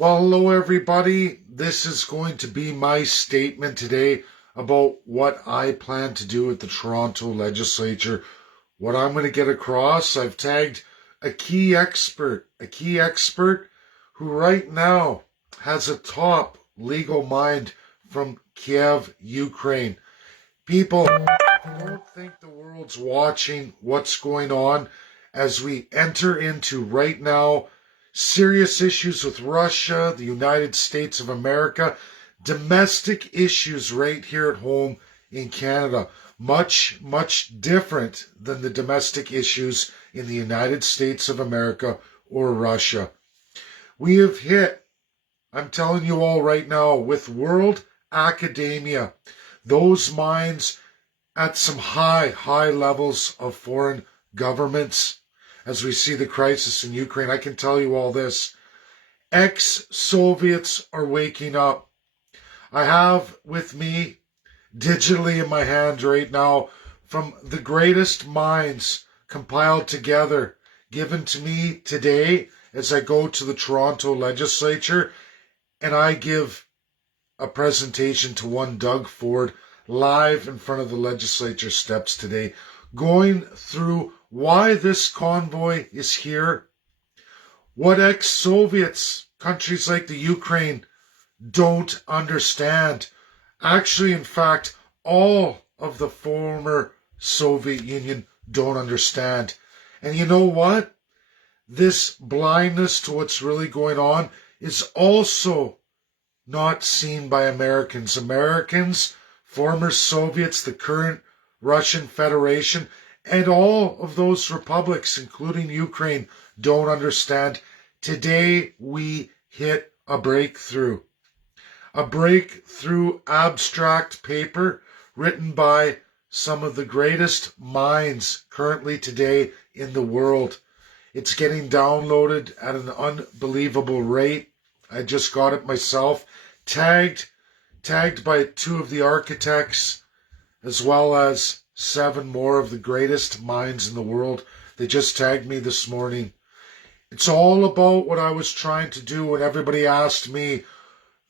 Well, hello everybody. This is going to be my statement today about what I plan to do at the Toronto Legislature. What I'm going to get across, I've tagged a key expert who right now has a top legal mind from Kiev, Ukraine. People, don't think the world's watching what's going on as we enter into right now serious issues with Russia, the United States of America, domestic issues right here at home in Canada. Much, much different than the domestic issues in the United States of America or Russia. We have hit, I'm telling you all right now, with world academia, those minds at some high levels of foreign governments as we see the crisis in Ukraine. I can tell you all this. Ex-Soviets are waking up. I have with me, digitally in my hand right now, from the greatest minds compiled together, given to me today as I go to the Toronto Legislature, and I give a presentation to one Doug Ford live in front of the legislature steps today, going through why this convoy is here, what ex-Soviets, countries like the Ukraine, don't understand. Actually, in fact, all of the former Soviet Union don't understand. And you know what? This blindness to what's really going on is also not seen by Americans. Americans, former Soviets, the current Russian Federation, and all of those republics, including Ukraine, don't understand. Today we hit a breakthrough. A breakthrough abstract paper written by some of the greatest minds currently today in the world. It's getting downloaded at an unbelievable rate. I just got it myself, tagged by two of the architects, as well as 7 more of the greatest minds in the world. They just tagged me this morning. It's all about what I was trying to do when everybody asked me,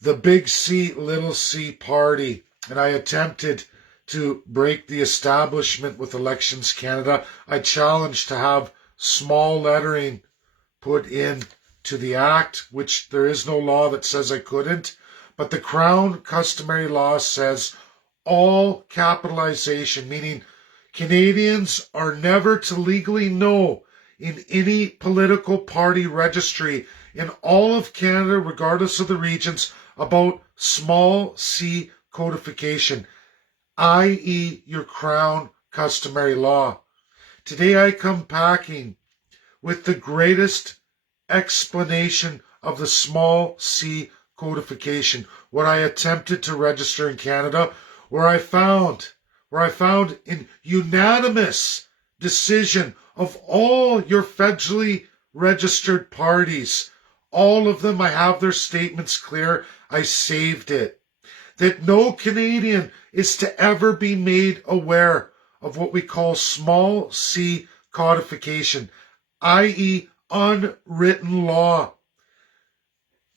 the big C, little c party, and I attempted to break the establishment with Elections Canada. I challenged to have small lettering put in to the act, which there is no law that says I couldn't, but the Crown customary law says all capitalization, meaning Canadians are never to legally know in any political party registry in all of Canada, regardless of the regions, about small c codification, i.e. your Crown customary law. Today I come packing with the greatest explanation of the small c codification, what I attempted to register in Canada, where I found in unanimous decision of all your federally registered parties, all of them, I have their statements clear, I saved it, that no Canadian is to ever be made aware of what we call small c codification, i.e. unwritten law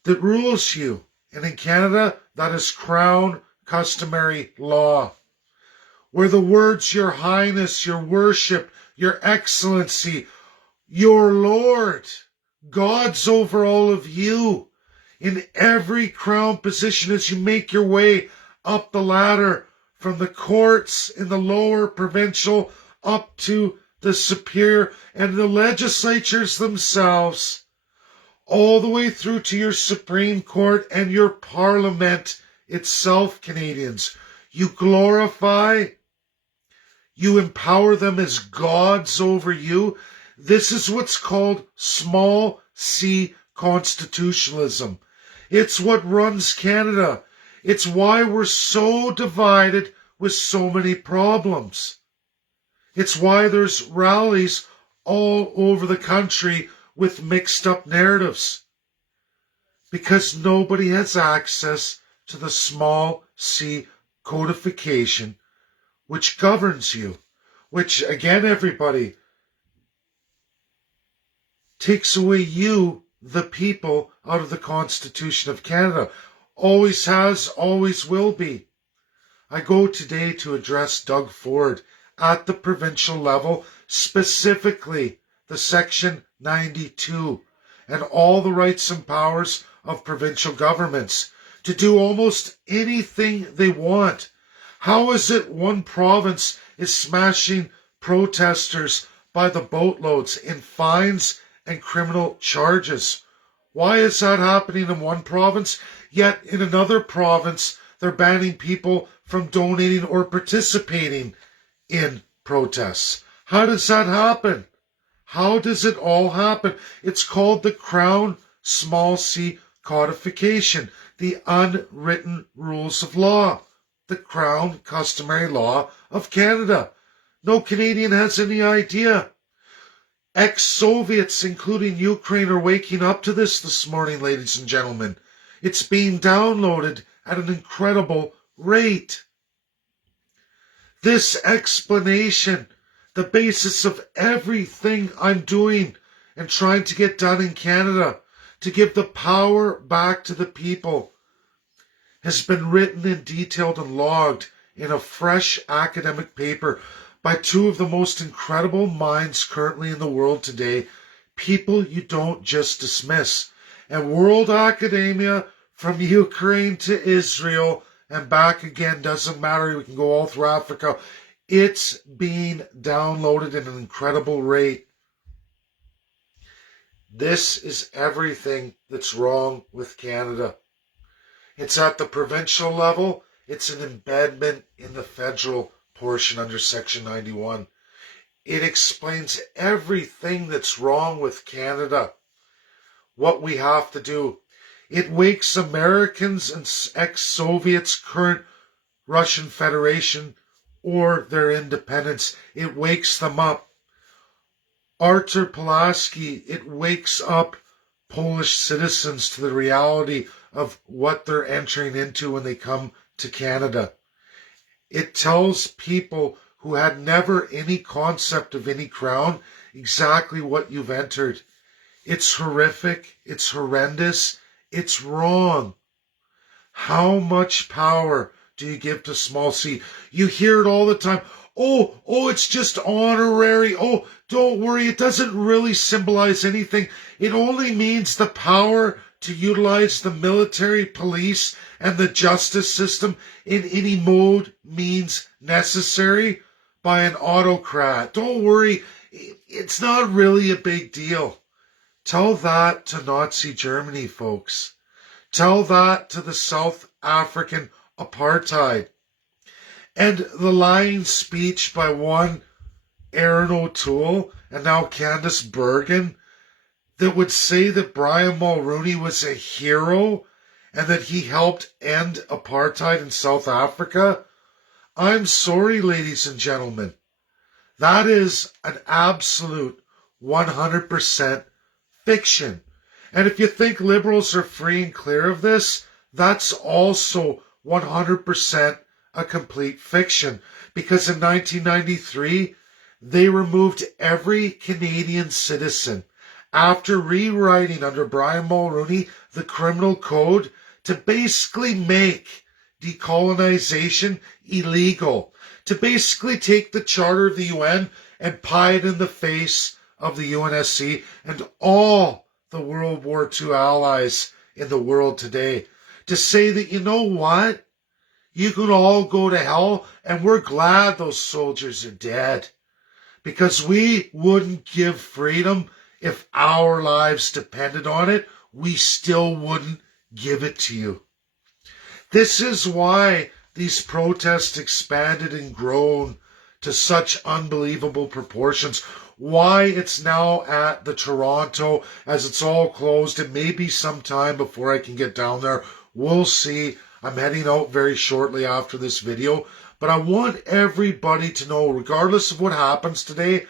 that rules you. And in Canada, that is Crown customary law, where the words Your Highness, Your Worship, Your Excellency, Your Lord, God's over all of you, in every Crown position as you make your way up the ladder from the courts in the lower provincial up to the superior and the legislatures themselves, all the way through to your Supreme Court and your Parliament itself, Canadians. You glorify, you empower them as gods over you. This is what's called small c constitutionalism. It's what runs Canada. It's why we're so divided with so many problems. It's why there's rallies all over the country with mixed up narratives. Because nobody has access to the small c codification which governs you, which, again, everybody, takes away you the people out of the Constitution of Canada. Always has, always will be. I go today to address Doug Ford at the provincial level, specifically the Section 92 and all the rights and powers of provincial governments to do almost anything they want. How is it one province is smashing protesters by the boatloads in fines and criminal charges? Why is that happening in one province, yet in another province they're banning people from donating or participating in protests? How does that happen? How does it all happen? It's called the Crown Small C Codification, the unwritten rules of law, the Crown Customary Law of Canada. No Canadian has any idea. Ex-Soviets, including Ukraine, are waking up to this morning, ladies and gentlemen. It's being downloaded at an incredible rate. This explanation, the basis of everything I'm doing and trying to get done in Canada, to give the power back to the people, has been written and detailed and logged in a fresh academic paper by two of the most incredible minds currently in the world today, people you don't just dismiss. And world academia, from Ukraine to Israel and back again, doesn't matter, we can go all through Africa, it's being downloaded at an incredible rate. This is everything that's wrong with Canada. It's at the provincial level. It's an embedment in the federal portion under Section 91. It explains everything that's wrong with Canada, what we have to do. It wakes Americans and ex-Soviets, current Russian Federation, or their independence. It wakes them up. Artur Pulaski, it wakes up Polish citizens to the reality of what they're entering into when they come to Canada. It tells people who had never any concept of any crown exactly what you've entered. It's horrific, it's horrendous, it's wrong. How much power do you give to small c? You hear it all the time. Oh, it's just honorary. Oh, don't worry, it doesn't really symbolize anything. It only means the power to utilize the military, police, and the justice system in any mode, means necessary by an autocrat. Don't worry, it's not really a big deal. Tell that to Nazi Germany, folks. Tell that to the South African apartheid. And the lying speech by one Aaron O'Toole and now Candice Bergen that would say that Brian Mulroney was a hero and that he helped end apartheid in South Africa. I'm sorry, ladies and gentlemen. That is an absolute 100% fiction. And if you think liberals are free and clear of this, that's also 100% a complete fiction. Because in 1993, they removed every Canadian citizen after rewriting under Brian Mulroney the criminal code to basically make decolonization illegal, to basically take the Charter of the UN and pie it in the face of the UNSC and all the World War II allies in the world today, to say that, you know what? You can all go to hell, and we're glad those soldiers are dead, because we wouldn't give freedom if our lives depended on it. We still wouldn't give it to you. This is why these protests expanded and grown to such unbelievable proportions. Why it's now at the Toronto, as it's all closed. It may be some time before I can get down there. We'll see. I'm heading out very shortly after this video. But I want everybody to know, regardless of what happens today,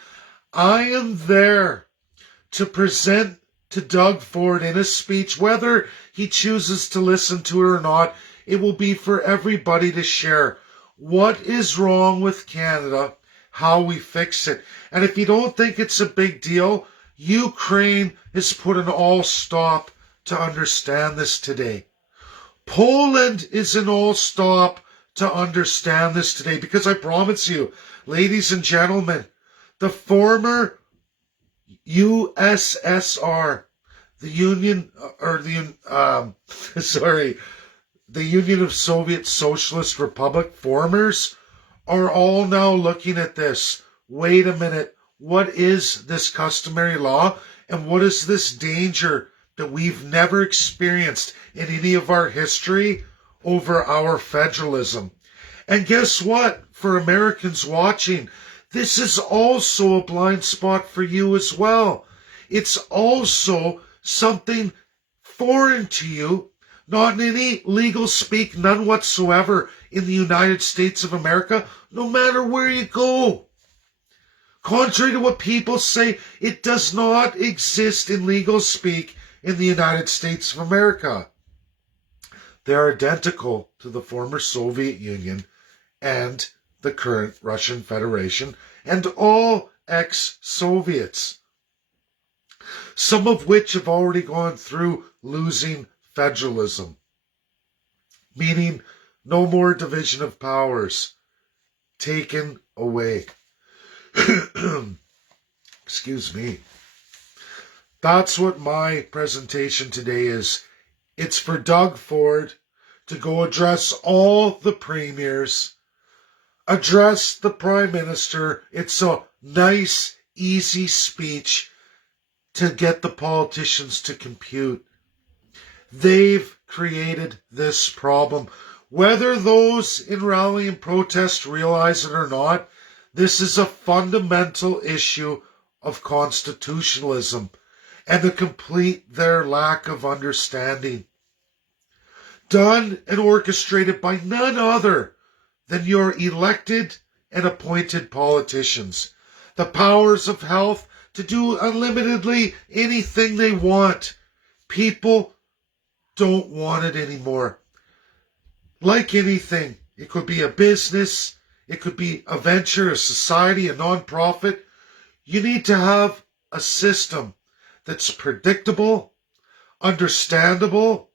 I am there to present to Doug Ford in a speech, whether he chooses to listen to it or not. It will be for everybody to share what is wrong with Canada, how we fix it. And if you don't think it's a big deal, Ukraine has put an all stop to understand this today. Poland is an all stop to understand this today, because I promise you, ladies and gentlemen, the former USSR, the Union, the Union of Soviet Socialist Republic formers, are all now looking at this. Wait a minute. What is this customary law? And what is this danger that we've never experienced in any of our history over our federalism? And guess what? For Americans watching, this is also a blind spot for you as well. It's also something foreign to you, not in any legal speak, none whatsoever in the United States of America, no matter where you go. Contrary to what people say, it does not exist in legal speak in the United States of America. They are identical to the former Soviet Union and the current Russian Federation and all ex-Soviets, some of which have already gone through losing federalism, meaning no more division of powers, taken away. Excuse me. That's what my presentation today is. It's for Doug Ford to go address all the premiers, address the Prime Minister. It's a nice, easy speech to get the politicians to compute. They've created this problem. Whether those in rally and protest realize it or not, this is a fundamental issue of constitutionalism and the complete their lack of understanding. Done and orchestrated by none other than your elected and appointed politicians. The powers of health to do unlimitedly anything they want. People don't want it anymore. Like anything, it could be a business, it could be a venture, a society, a non-profit. You need to have a system that's predictable, understandable,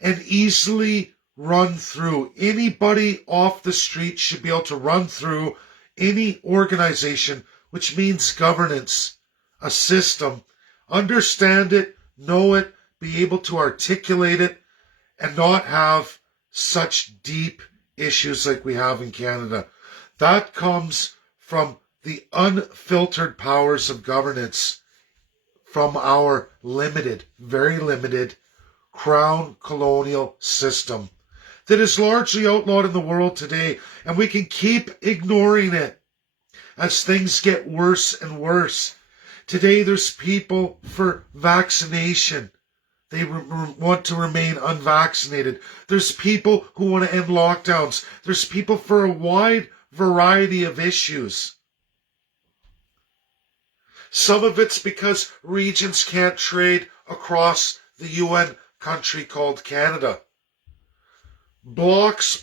and easily run through. Anybody off the street should be able to run through any organization, which means governance, a system, understand it, know it, be able to articulate it, and not have such deep issues like we have in Canada. That comes from the unfiltered powers of governance from our limited, very limited crown colonial system that is largely outlawed in the world today, and we can keep ignoring it as things get worse and worse. Today there's people for vaccination. They want to remain unvaccinated. There's people who want to end lockdowns. There's people for a wide variety of issues. Some of it's because regions can't trade across the UN country called Canada. Blocks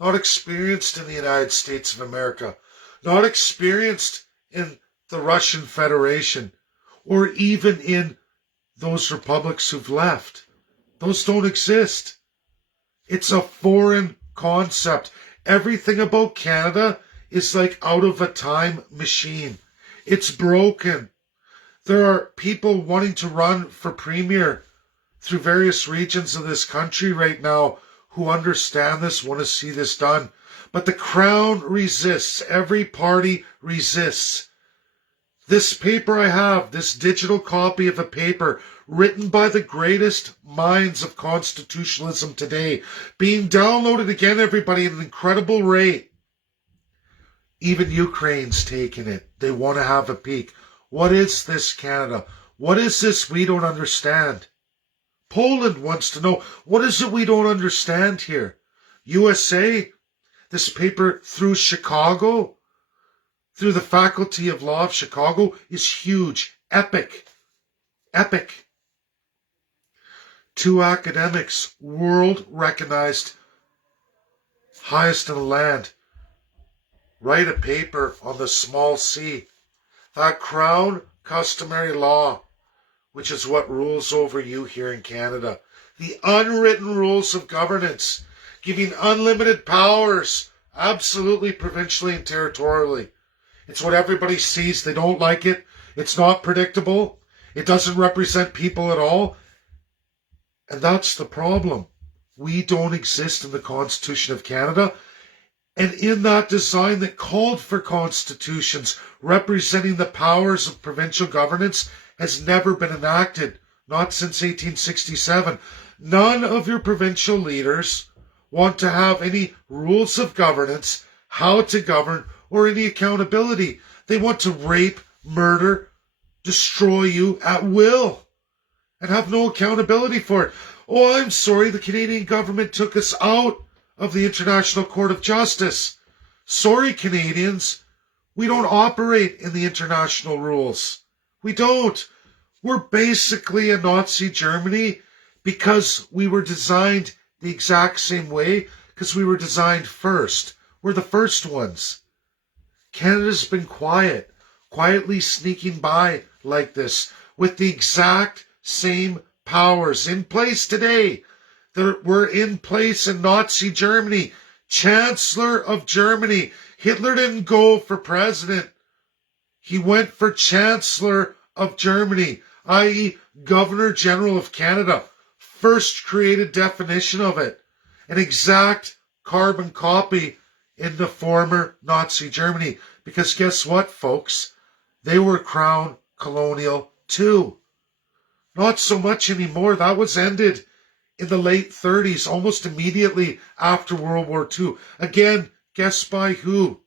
not experienced in the United States of America, not experienced in the Russian Federation, or even in those republics who've left. Those don't exist. It's a foreign concept. Everything about Canada is like out of a time machine. It's broken. There are people wanting to run for premier through various regions of this country right now who understand this, want to see this done. But the Crown resists. Every party resists. This paper I have, this digital copy of a paper written by the greatest minds of constitutionalism today, being downloaded again, everybody, at an incredible rate. Even Ukraine's taking it. They want to have a peek. What is this, Canada? What is this we don't understand? Poland wants to know, what is it we don't understand here? USA, this paper through Chicago, through the Faculty of Law of Chicago, is huge. Epic. Epic. Two academics, world recognized, highest in the land, write a paper on the small c. That crown customary law, which is what rules over you here in Canada. The unwritten rules of governance, giving unlimited powers, absolutely provincially and territorially. It's what everybody sees. They don't like it. It's not predictable. It doesn't represent people at all. And that's the problem. We don't exist in the Constitution of Canada. And in that design that called for constitutions representing the powers of provincial governance has never been enacted, not since 1867. None of your provincial leaders want to have any rules of governance, how to govern, or any accountability. They want to rape, murder, destroy you at will and have no accountability for it. Oh, I'm sorry, the Canadian government took us out of the International Court of Justice. Sorry, Canadians, we don't operate in the international rules. We don't. We're basically a Nazi Germany because we were designed the exact same way, because we were designed first. We're the first ones. Canada's been quietly sneaking by like this, with the exact same powers in place today that were in place in Nazi Germany. Chancellor of Germany. Hitler didn't go for president. He went for Chancellor of Germany, i.e. Governor General of Canada. First created definition of it. An exact carbon copy in the former Nazi Germany. Because guess what, folks? They were crown colonial too. Not so much anymore. That was ended in the late 30s, almost immediately after World War II. Again, guess by who?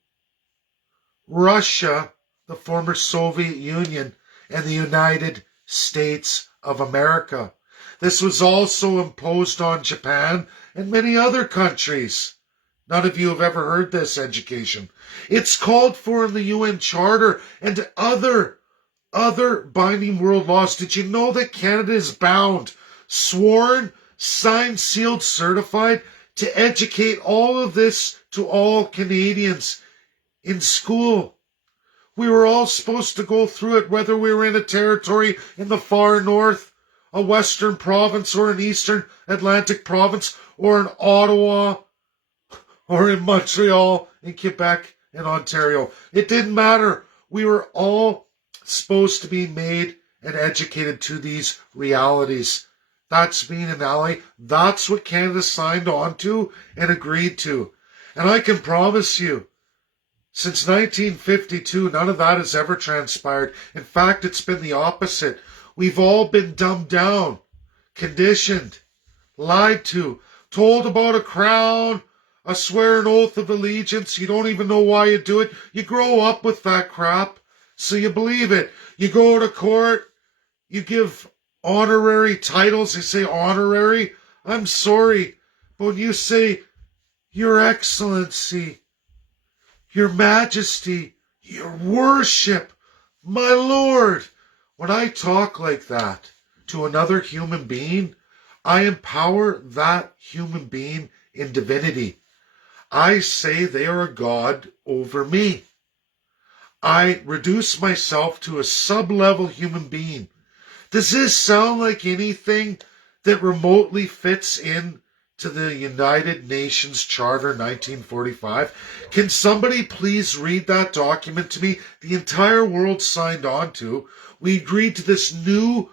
Russia, the former Soviet Union, and the United States of America. This was also imposed on Japan and many other countries. None of you have ever heard this, education. It's called for in the UN Charter and other binding world laws. Did you know that Canada is bound, sworn, signed, sealed, certified to educate all of this to all Canadians in school? We were all supposed to go through it, whether we were in a territory in the far north, a western province, or an eastern Atlantic province, or in Ottawa, or in Montreal, in Quebec, in Ontario. It didn't matter. We were all supposed to be made and educated to these realities. That's being an ally. That's what Canada signed on to and agreed to. And I can promise you, since 1952, none of that has ever transpired. In fact, it's been the opposite. We've all been dumbed down, conditioned, lied to, told about a crown, a swear an oath of allegiance. You don't even know why you do it. You grow up with that crap, so you believe it. You go to court, you give honorary titles. They say honorary. I'm sorry, but when you say Your Excellency, Your Majesty, Your Worship, my Lord, when I talk like that to another human being, I empower that human being in divinity. I say they are a god over me. I reduce myself to a sub-level human being. Does this sound like anything that remotely fits in to the United Nations Charter 1945? Can somebody please read that document to me? The entire world signed on to. We agreed to this new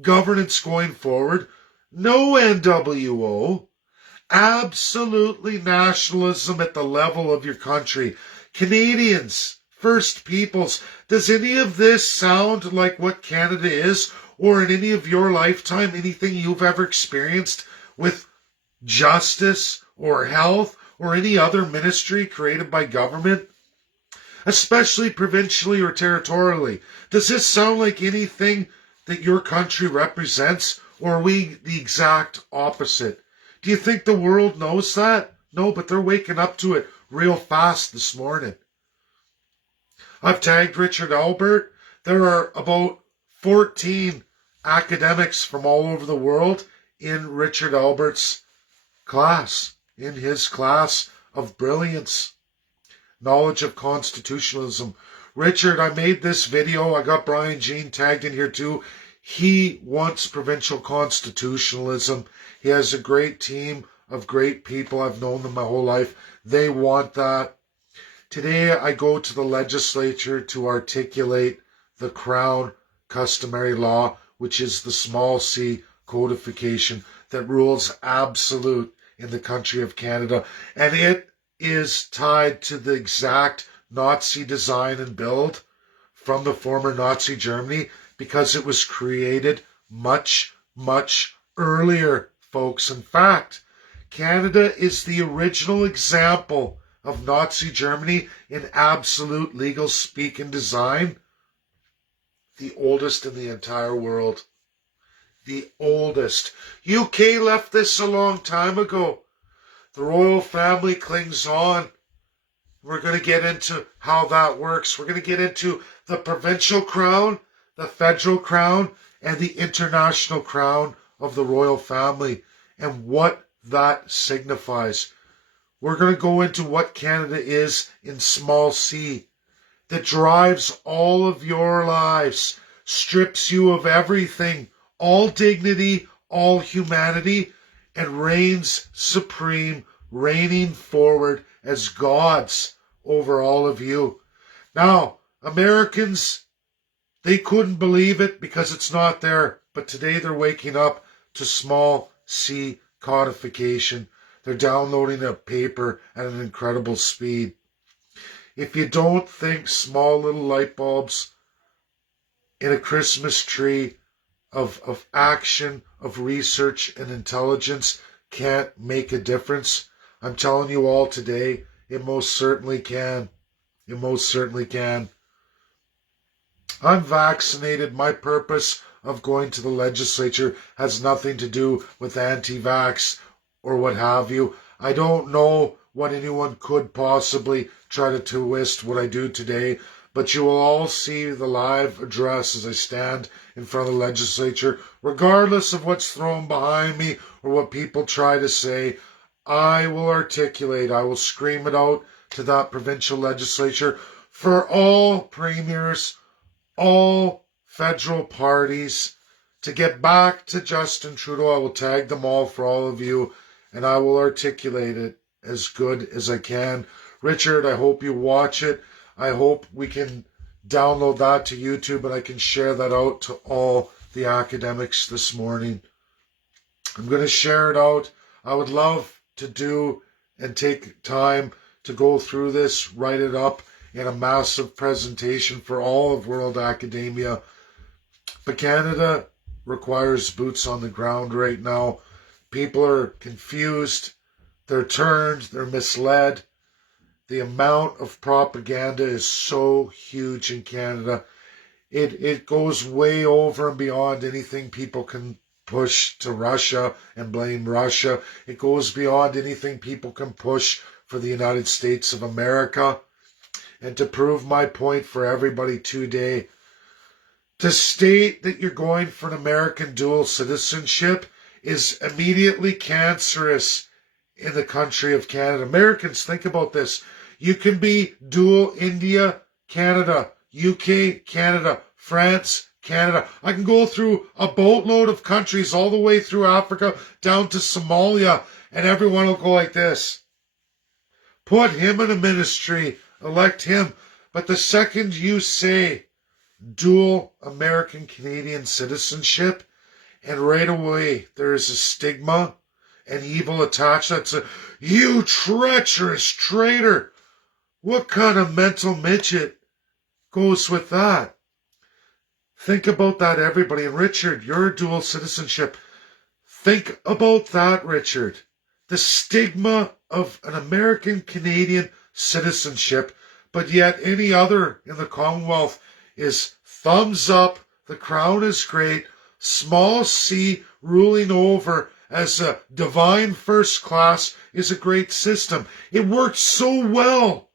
governance going forward. No NWO. Absolutely nationalism at the level of your country. Canadians, First Peoples, does any of this sound like what Canada is, or in any of your lifetime, anything you've ever experienced with justice or health or any other ministry created by government, especially provincially or territorially? Does this sound like anything that your country represents, or are we the exact opposite? Do you think the world knows that? No, but they're waking up to it real fast this morning. I've tagged Richard Albert. There are about 14 academics from all over the world in Richard Albert's class, in his class of brilliance, knowledge of constitutionalism. Richard, I made this video. I got Brian Jean tagged in here too. He wants provincial constitutionalism. He has a great team of great people. I've known them my whole life. They want that. Today I go to the legislature to articulate the Crown customary law, which is the small c codification that rules absolute in the country of Canada. And it is tied to the exact Nazi design and build from the former Nazi Germany because it was created much, much earlier, folks. In fact, Canada is the original example of Nazi Germany in absolute legal speak and design. The oldest in the entire world. The oldest. UK left this a long time ago. The royal family clings on. We're going to get into how that works. We're going to get into the provincial crown, the federal crown, and the international crown of the royal family and what that signifies. We're going to go into what Canada is in small c that drives all of your lives, strips you of everything, all dignity, all humanity, and reigns supreme, reigning forward as gods over all of you. Now, Americans, they couldn't believe it because it's not there, but today they're waking up to small c codification. They're downloading a paper at an incredible speed. If you don't think small little light bulbs in a Christmas tree of action, of research and intelligence can't make a difference, I'm telling you all today, it most certainly can. It most certainly can. I'm vaccinated. My purpose of going to the legislature has nothing to do with anti-vax or what have you. I don't know what anyone could possibly try to twist what I do today, but you will all see the live address as I stand in front of the legislature, regardless of what's thrown behind me or what people try to say. I will articulate, I will scream it out to that provincial legislature for all premiers, all federal parties, to get back to Justin Trudeau. I will tag them all for all of you, and I will articulate it as good as I can. Richard, I hope you watch it. I hope we can download that to YouTube and I can share that out to all the academics this morning. I'm going to share it out. I would love to do and take time to go through this, write it up in a massive presentation for all of world academia. But Canada requires boots on the ground right now. People are confused. They're turned. They're misled. The amount of propaganda is so huge in Canada. It goes way over and beyond anything people can push to Russia and blame Russia. It goes beyond anything people can push for the United States of America. And to prove my point for everybody today, to state that you're going for an American dual citizenship is immediately cancerous in the country of Canada. Americans, think about this. You can be dual India, Canada, UK, Canada, France, Canada. I can go through a boatload of countries all the way through Africa down to Somalia, and everyone will go like this. Put him in a ministry, elect him. But the second you say dual American Canadian citizenship, and right away there is a stigma and evil attached. That's a, you treacherous traitor. What kind of mental midget goes with that? Think about that, everybody. And Richard, your dual citizenship. Think about that, Richard. The stigma of an American Canadian citizenship, but yet any other in the Commonwealth is thumbs up, the Crown is great, small c ruling over as a divine first class is a great system. It worked so well.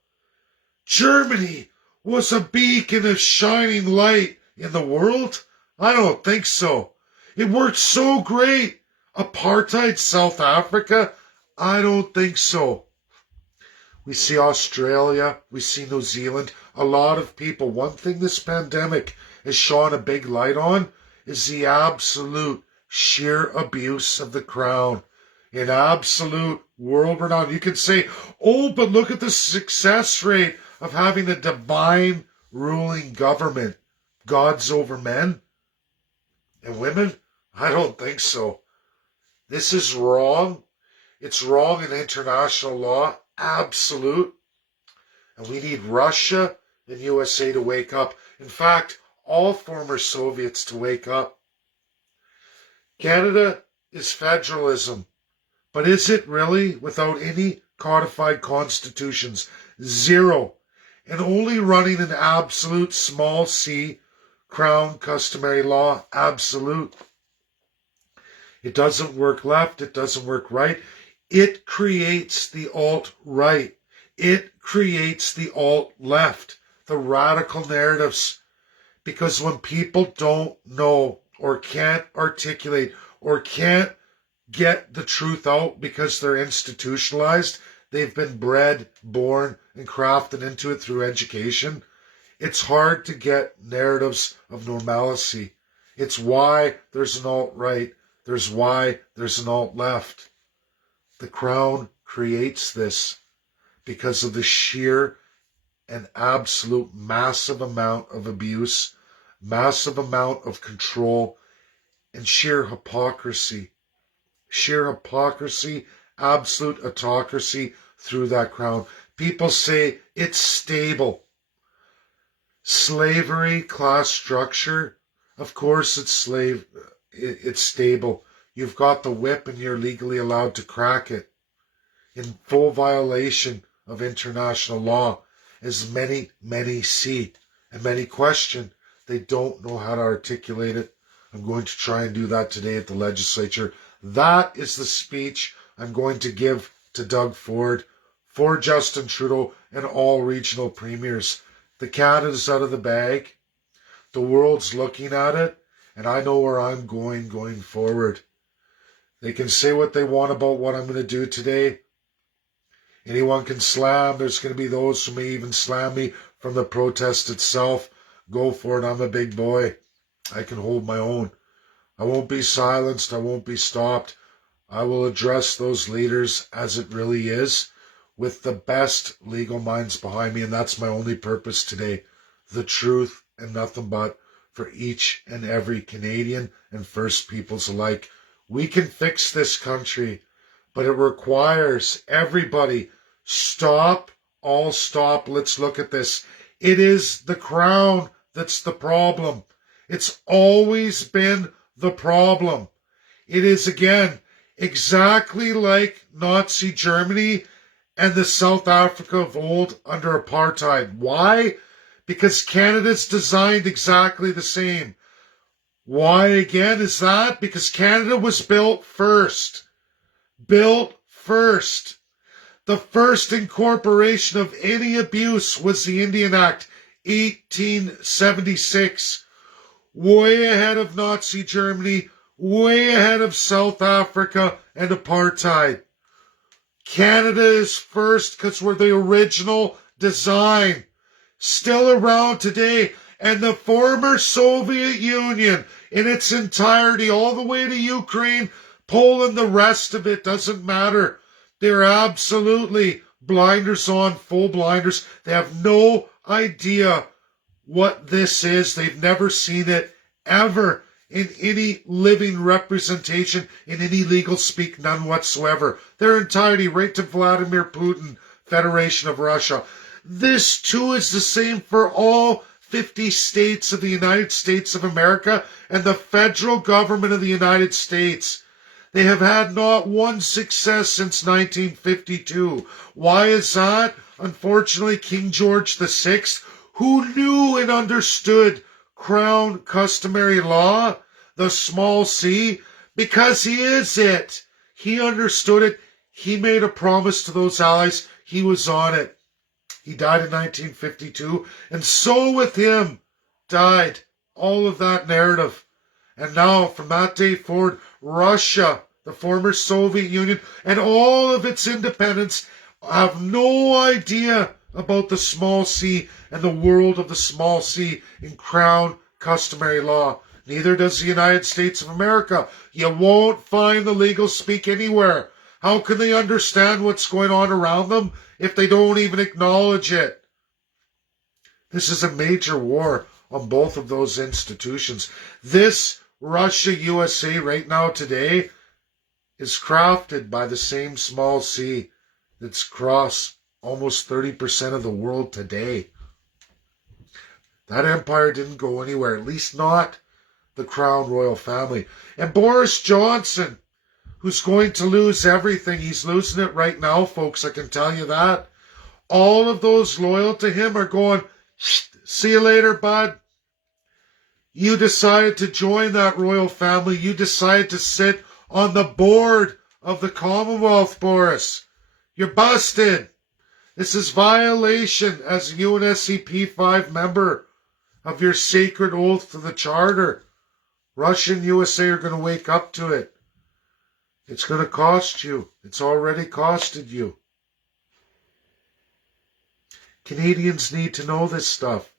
Germany was a beacon of shining light in the world? I don't think so. It worked so great. Apartheid South Africa? I don't think so. We see Australia, we see New Zealand, a lot of people. One thing this pandemic has shone a big light on is the absolute sheer abuse of the crown. In absolute world renown. You could say, oh, but look at the success rate of having a divine ruling government. Gods over men and women? I don't think so. This is wrong. It's wrong in international law. Absolute. And we need Russia and USA to wake up. In fact, all former Soviets to wake up. Canada is federalism. But is it really without any codified constitutions? Zero. And only running an absolute small c crown customary law. Absolute. It doesn't work left. It doesn't work right. It creates the alt-right. It creates the alt-left. The radical narratives. Because when people don't know or can't articulate or can't get the truth out because they're institutionalized, they've been bred, born, and crafted into it through education, it's hard to get narratives of normalcy. It's why there's an alt-right. There's why there's an alt-left. The crown creates this because of the sheer and absolute massive amount of abuse, massive amount of control, and sheer hypocrisy. Sheer hypocrisy, absolute autocracy through that crown. People say it's stable. Slavery, class structure, of course it's stable. You've got the whip and you're legally allowed to crack it in full violation of international law, as many see and many question. They don't know how to articulate it. I'm going to try and do that today at the legislature. That is the speech I'm going to give to Doug Ford, for Justin Trudeau, and all regional premiers. The cat is out of the bag. The world's looking at it, and I know where I'm going forward. They can say what they want about what I'm going to do today. Anyone can slam. There's going to be those who may even slam me from the protest itself. Go for it. I'm a big boy. I can hold my own. I won't be silenced. I won't be stopped. I will address those leaders as it really is, with the best legal minds behind me, and that's my only purpose today. The truth and nothing but, for each and every Canadian and First Peoples alike. We can fix this country, but it requires everybody. Stop, all stop. Let's look at this. It is the crown that's the problem. It's always been the problem. It is, again, exactly like Nazi Germany and the South Africa of old under apartheid. Why? Because Canada's designed exactly the same. Why again is that? Because Canada was built first. Built first. The first incorporation of any abuse was the Indian Act, 1876. Way ahead of Nazi Germany, way ahead of South Africa and apartheid. Canada is first because we're the original design. Still around today. And the former Soviet Union in its entirety, all the way to Ukraine, Poland, the rest of it doesn't matter. They're absolutely blinders on, full blinders. They have no idea what this is. They've never seen it ever in any living representation, in any legal speak, none whatsoever. Their entirety, right to Vladimir Putin, Federation of Russia. This too is the same for all 50 states of the United States of America and the federal government of the United States. They have had not one success since 1952. Why is that? Unfortunately, King George VI, who knew and understood crown customary law, the small c, because he is it. He understood it. He made a promise to those allies. He was on it. He died in 1952, and so with him died all of that narrative. And now, from that day forward, Russia, the former Soviet Union, and all of its independents, have no idea about the small c and the world of the small c in Crown customary law. Neither does the United States of America. You won't find the legal speak anywhere. How can they understand what's going on around them if they don't even acknowledge it? This is a major war on both of those institutions. This Russia-USA right now today is crafted by the same small c that's across almost 30% of the world today. That empire didn't go anywhere, at least not the Crown Royal family. And Boris Johnson, who's going to lose everything, he's losing it right now, folks, I can tell you that. All of those loyal to him are going, see you later, bud. You decided to join that royal family. You decided to sit on the board of the Commonwealth, Boris. You're busted. This is violation as a UNSCP 5 member of your sacred oath to the Charter. Russia and USA are going to wake up to it. It's going to cost you. It's already costed you. Canadians need to know this stuff.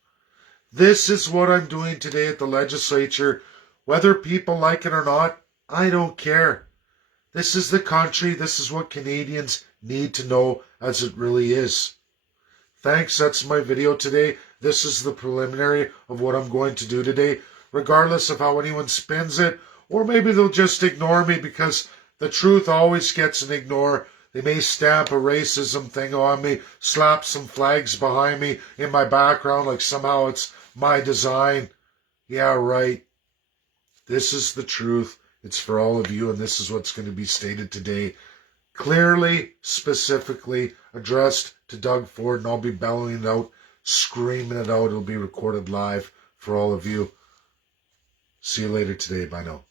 This is what I'm doing today at the legislature. Whether people like it or not, I don't care. This is the country. This is what Canadians need to know as it really is. Thanks. That's my video today. This is the preliminary of what I'm going to do today, regardless of how anyone spins it, or maybe they'll just ignore me because the truth always gets an ignore. They may stamp a racism thing on me, slap some flags behind me in my background like somehow it's my design. Yeah, right. This is the truth. It's for all of you, and this is what's going to be stated today. Clearly, specifically addressed to Doug Ford, and I'll be bellowing it out, screaming it out. It'll be recorded live for all of you. See you later today. Bye now.